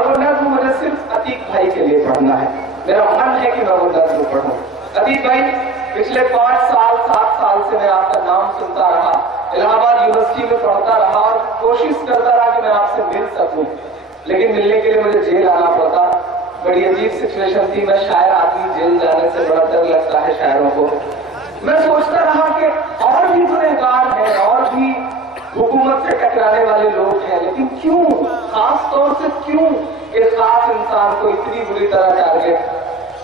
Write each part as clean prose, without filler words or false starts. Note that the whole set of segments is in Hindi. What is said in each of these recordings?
और वो नज्म मुझे सिर्फ अतीक भाई के लिए पढ़ना है। मेरा मन है कि मैं वो नज्म पढ़ूं। अतीक भाई, पिछले 5 साल 7 साल से मैं आपका नाम सुनता रहा, इलाहाबाद यूनिवर्सिटी में पढ़ता रहा और कोशिश करता रहा कि मैं आपसे मिल सकूं, लेकिन मिलने के लिए मुझे जेल आना पड़ता। बड़ी अजीब सिचुएशन थी। मैं शायर आदमी, जेल जाने से बड़ा डर लगता है शायरों को। मैं सोचता रहा कि और भी गुनहगार हैं, और भी हुकूमत से टकराने वाले लोग हैं, लेकिन क्यों, खास तौर से क्यों एक खास इंसान को इतनी बुरी तरह टारगेट।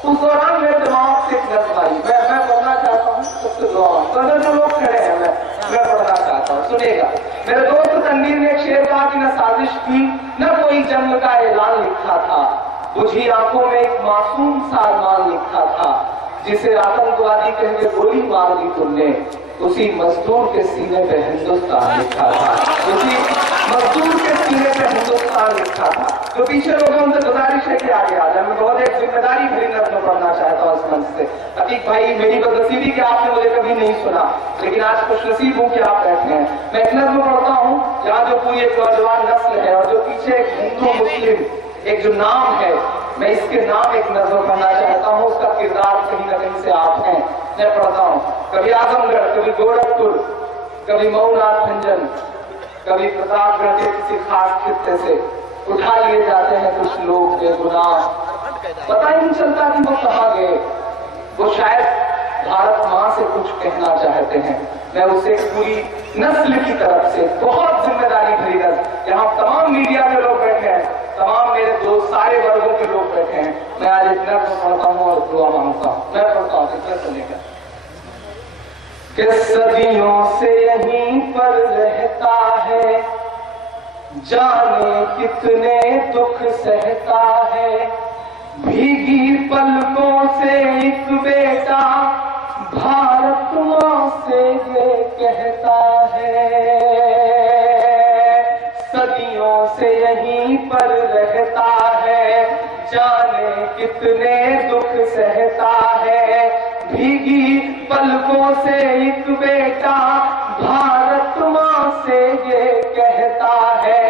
उस दौरान मेरे दिमाग से एक नज्म आई, मैं पढ़ना चाहता हूँ सबसे दुआ। तो जो लोग खड़े हैं, मैं पढ़ना चाहता हूँ, सुनेगा। मेरे दोस्त तनवीर ने एक शेर कहा कि न साजिश की न कोई जंग का ऐलान लिखा था, बुझी आंखों में एक मासूम सा अरमान लिखा था, जिसे आतंकवादी कह के गोली मार दी तुमने, उसी मजदूर के सीने पे हिंदुस्तान लिखा था, उसी मजदूर के सीने पे हिंदुस्तान लिखा था। तो पीछे लोगों उनसे गुजारिश है कि आगे आ जाए। मैं बहुत एक जिम्मेदारी भरी नज्म पढ़ना चाहता हूँ इस मंच से। अतीक भाई, मेरी बदनसीबी कि आपने मुझे कभी नहीं सुना, लेकिन आज खुशनसीब हूँ कि आप बैठे हैं। मैं एक नज्म पढ़ता हूँ जहाँ जो पूरी एक नौजवान नस्ल है और जो पीछे एक हिंदू मुस्लिम एक जो नाम है, मैं इसके नाम एक नजर पढ़ना चाहता हूँ। उसका किरदार कहीं न कहीं से आप हैं। मैं पढ़ता हूँ। कभी आजमगढ़, कभी गोरखपुर, कभी मऊनाथ भंजन, कभी प्रतापगढ़ के किसी खास खित्ते से उठा लिए जाते हैं कुछ लोग बेगुनाह, पता ही नहीं चलता कि वो कहाँ गए। वो शायद भारत माँ से कुछ कहना चाहते हैं। मैं उसे पूरी नस्ल की तरफ से बहुत जिम्मेदारी भरी नस्ल, यहाँ तमाम मीडिया के लोग बैठे हैं, तमाम मेरे दोस्त, सारे वर्गों के लोग बैठे हैं। मैं आज एक नज्म पढ़ता हूँ और दुआ मांगता हूँ। मैं पढ़ता हूँ, कितना सुनेगा। कि सदियों से यहीं पर रहता है, जाने कितने दुख सहता है, भीगी पलकों से एक बेटा भारत माँ से ये कहता है, सदियों से यहीं पर रहता है, जाने कितने दुख सहता है, भीगी पलकों से एक बेटा भारत माँ से ये कहता है,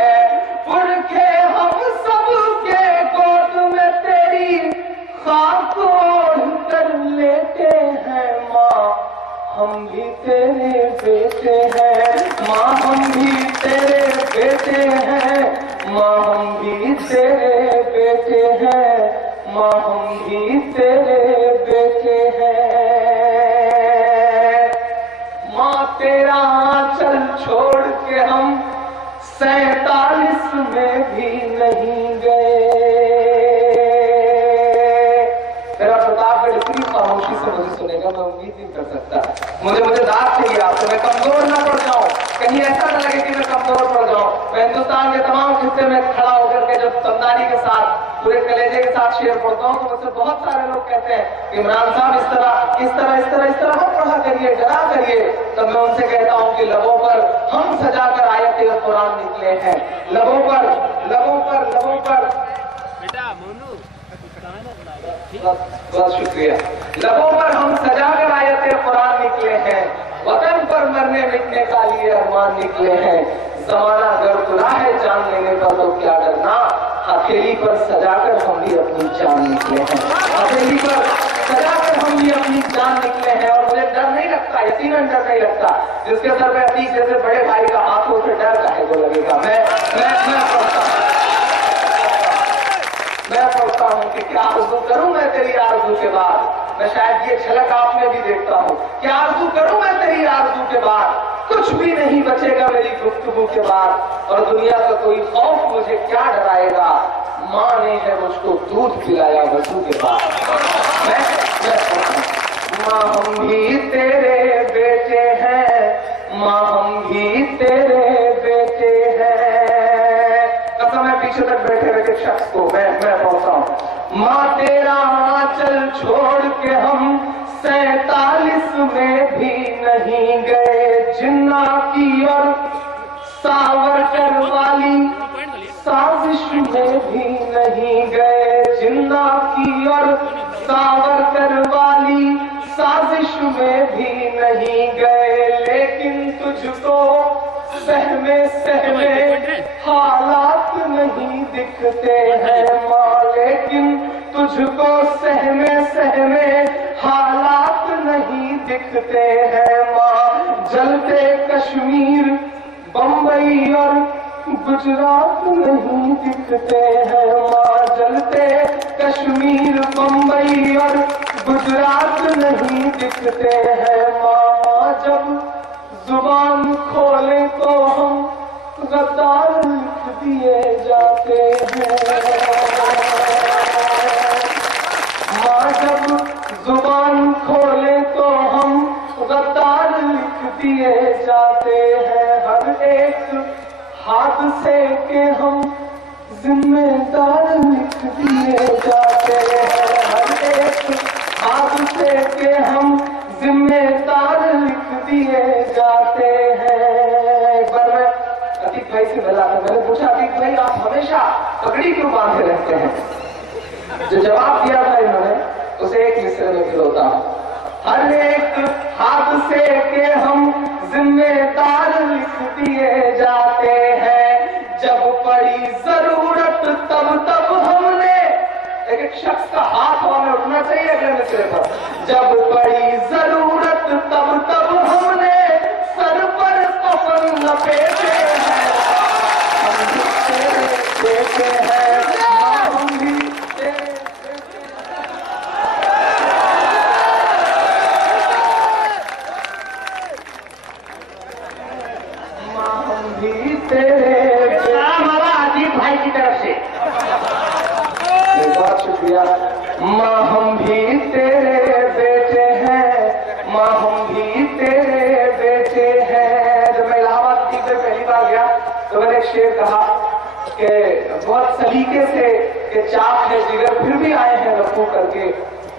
उड़ के हम सब के गोद में तेरी खाक ओढ़ कर लेते हैं माँ, हम भी तेरे बेटे हैं माँ, हम भी तेरे बेटे हैं माँ, हम भी तेरे बेटे हैं माँ, हम भी तेरे बेटे हैं। माँ तेरा आंचल छोड़ के हम 47 में भी नहीं गए। मेरा प्रतापगढ़ इतनी खामोशी से मुझे सुनेगा, मैं उम्मीद नहीं कर सकता। मुझे दाद चाहिए आपसे, मैं कमजोर ना पड़ जाऊं, कहीं ऐसा न लगे कि मैं कमजोर पड़ जाऊं। मैं हिंदुस्तान के तमाम हिस्से में खड़ा होकर के जब दमदारी के साथ, पूरे कलेजे के साथ शेर पढ़ता हूँ, तो मुझसे बहुत सारे लोग कहते हैं कि इमरान साहब इस तरह मत पढ़ा करिए, डरा करिए। तब मैं उनसे कहता हूँ कि लबों पर हम सजा कर आयत कुरान निकले हैं, लबों पर बेटा मोनू, बहुत शुक्रिया। लबों पर हम सजा कर आयत कुरान निकले हैं, वतन पर मरने मिटने का लिए अरमान निकले हैं, जमाना अगर खुला है जान लेने का तो क्या डरना, हथेली पर सजाकर हम भी अपनी जान निकले हैं, हथेली पर सजाकर हम भी अपनी जान निकले हैं। और मुझे डर नहीं लगता, यकीनन डर नहीं लगता। जिसके सर पे अतीक जैसे बड़े भाई का हाथ हो, उसे डर काहे को लगेगा। मैं पढ़ता हूँ कि क्या आरज़ू करूँ मैं तेरी आरज़ू के बाद। मैं शायद ये झलक आप में भी देखता हूँ। क्या आरज़ू करूँ मैं तेरी आरज़ू के बाद, कुछ भी नहीं बचेगा मेरी गुफ्तगू के बाद, और दुनिया का कोई खौफ मुझे क्या डराएगा, माँ ने है मुझको दूध पिलाया वजू के बाद। माँ हम भी तेरे बेटे हैं, माँ हम भी तेरे बेटे हैं। कसम है पीछे तक बैठे बैठे शख्स को मैं पहुंचा हूँ। माँ तेरा आंचल छोड़ के हम 47 में भी नहीं गए, जिन्ना की और सावरकर वाली साजिश में भी नहीं गए, जिन्ना की और सावरकर वाली साजिश में भी नहीं गए, लेकिन तुझको सहमे सहमे हालात नहीं दिखते हैं माँ, लेकिन तुझको सहमे सहमे हालात नहीं दिखते हैं माँ। जलते कश्मीर बम्बई और गुजरात नहीं दिखते हैं माँ, जलते कश्मीर बम्बई और गुजरात नहीं दिखते हैं माँ। जब जुबान खोले तो हम गद्दार लिख दिए जाते हैं माँ, जब जुबान खोले तो हम गद्दार लिख दिए जाते हैं। हर एक हादसे के हम जिम्मेदार लिख दिए जाते हैं, हर एक हादसे के हम जिम्मेदार लिख दिए जाते हैं। एक बार मैं अतीक भाई से मिला था, मैंने पूछा अतीक भाई आप हमेशा पगड़ी क्यों बांधे रहते हैं? जो जवाब दिया था इन्होंने उसे एक मिसरे में खिलौता, हर एक हादसे के हम जिम्मेदार लिख दिए जाते हैं। जब पड़ी जरूरत तब तब हमने, एक शख्स का हाथ हमें उठना चाहिए अगले मिसरे पर, जब पड़ी जरूरत तब तब हमने सर पर कफन लपेटे हैं, हम भी तेरे बेटे हैं, हम भी तेरे भाई की तरफ से बहुत शुक्रिया। माँ हम भी तेरे बेटे हैं, माँ हम भी तेरे बेटे हैं। जब मैं इलाहाबाद में पहली बार गया तो मैंने एक शेर कहा कि बहुत सलीके से कि चाक है जिगर फिर भी आए हैं रफू करके,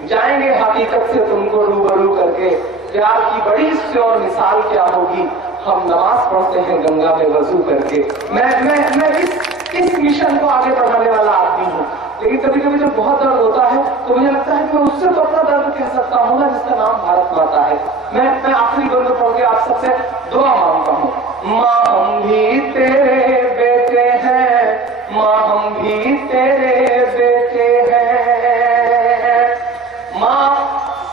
जाएंगे हकीकत से तुमको रूबरू करके। प्यार की बड़ी से और मिसाल क्या होगी, हम नमाज पढ़ते हैं गंगा में वजू करके। मैं इस मिशन को आगे बढ़ाने वाला आदमी हूँ, लेकिन कभी कभी जब बहुत दर्द होता है तो मुझे लगता है कि मैं उससे तो अपना दर्द कह सकता हूँ ना जिसका नाम भारत माता है। मैं आखिरी बंद पढ़ के आप सबसे दुआ मांगता हूँ। माँ हम भी तेरे बेटे हैं, माँ हम भी तेरे बेटे हैं। माँ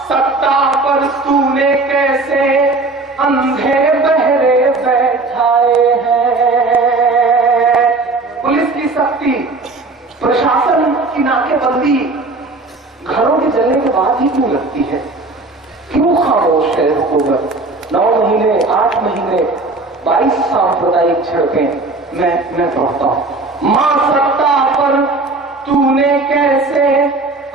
सत्ता पर तूने कैसे अंधे बहरे बैठाए हैं, पुलिस की सख्ती, प्रशासन की नाकेबंदी घरों के जलने के बाद ही क्यों लगती है? क्यों खामोश है हुकूमत? 9 महीने 8 महीने 22 सांप्रदायिक झड़पें मैं पढ़ता हूं। मां सत्ता पर तूने कैसे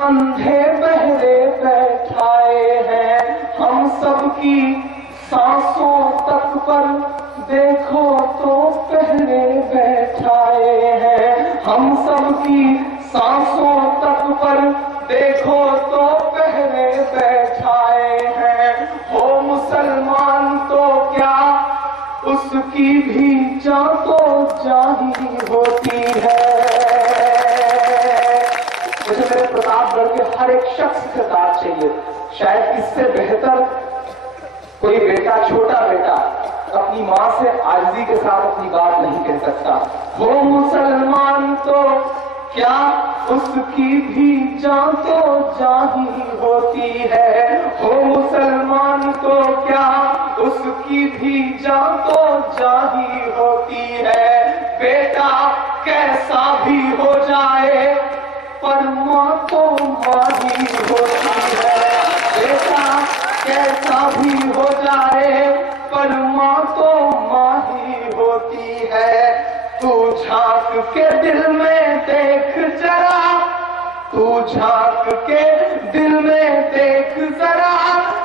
अंधे बहरे बैठाए हैं, हम सबकी सांसों तक पर देखो तो पहरे बैठाए हैं, हम सबकी सांसों तक पर देखो तो पहरे बैठाए हैं। हो मुसलमान तो क्या उसकी भी जान तो जाही होती है। मुझे मेरे प्रतापगढ़ के हर एक शख्स से दाद चाहिए, शायद इससे बेहतर कोई बेटा, छोटा बेटा अपनी माँ से आजिज़ी के साथ अपनी बात नहीं कह सकता। हो मुसलमान तो क्या उसकी भी जान तो जाही होती है, हो मुसलमान तो क्या उसकी भी जान तो जाही होती है। बेटा कैसा भी हो जाए पर माँ तो माँ ही होती है, बेटा कैसा भी हो जाए पर माँ तो माँ ही होती है। तू झांक के दिल में देख जरा, तू झांक के दिल में देख जरा,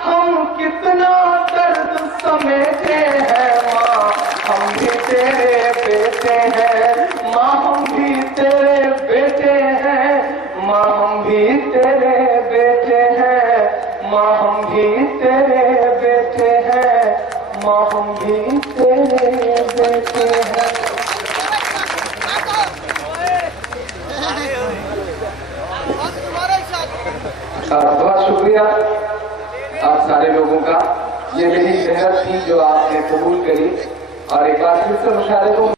हम कितना दर्द समेटे हैं माँ, हम भी तेरे बेटे हैं, माँ हम भी तेरे बेटे हैं, माँ हम भी तेरे बेटे हैं, माँ हम भी तेरे बेटे हैं, माँ हम भी तेरे बेटे हैं। बहुत शुक्रिया आप सारे लोगों का। ये मेरी मेहनत थी जो आपने कबूल करी। और एक बार फिर से मुशाहिदों